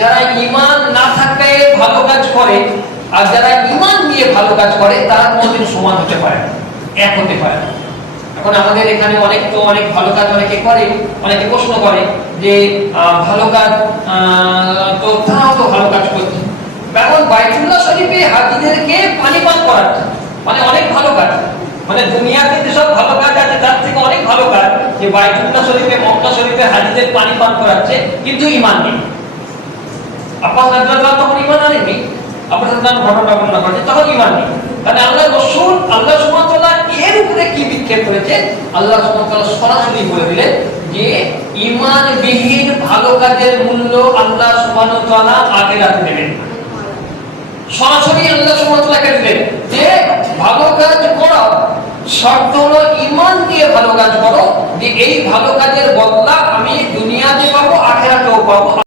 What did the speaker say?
যারা ঈমান না থাকায় ভালো কাজ করে আর যারা ঈমান নিয়ে ভালো কাজ করে তারা কোনোদিন সমান হতে পারে না, এক হতে পারে না। এখন আমাদের এখানে অনেক ভালো কাজ অনেকে করে, অনেকে প্রশ্ন করে যে ভালো কাজ তো তারাও তো ভালো কাজ করছে, কারণ বাইতুল্লাহ শরীফে হাজিদেরকে পানি পান করাচ্ছে, মানে অনেক ভালো কাজ, মানে দুনিয়াতে যেসব ভালো কাজ আছে তার থেকে অনেক ভালো কাজ যে বাইতুল্লাহ শরীফে মক্কা শরীফে হাজিদের পানি পান করাচ্ছে, কিন্তু ঈমান নেই। আপনার নাজরাত তখন ঈমান আনেনি, আপনার নাম ঘটনা বর্ণনা করেছে তখন ঈমান নেই। তাহলে আল্লাহ রাসূল আল্লাহ সুবহানাহু ওয়া তাআলা এর উপরে কি বিক্ষেপ করেছে? আল্লাহ সুবহানাহু ওয়া তাআলা সরাসরি বলে দিলেন যে ঈমানবিহীন ভালো কাজের মূল্য আল্লাহ সুবহানাহু ওয়া তাআলা আখিরাতে দেবেন না। সরাসরি আল্লাহ সুবহানাহু ওয়া তাআলা দিলেন যে ভালো কাজ করো, শর্ত হলো ঈমান দিয়ে ভালো কাজ করো, যে এই ভালো কাজের বদলা আমি দুনিয়াতে পাবো, আখিরাতেও পাবো।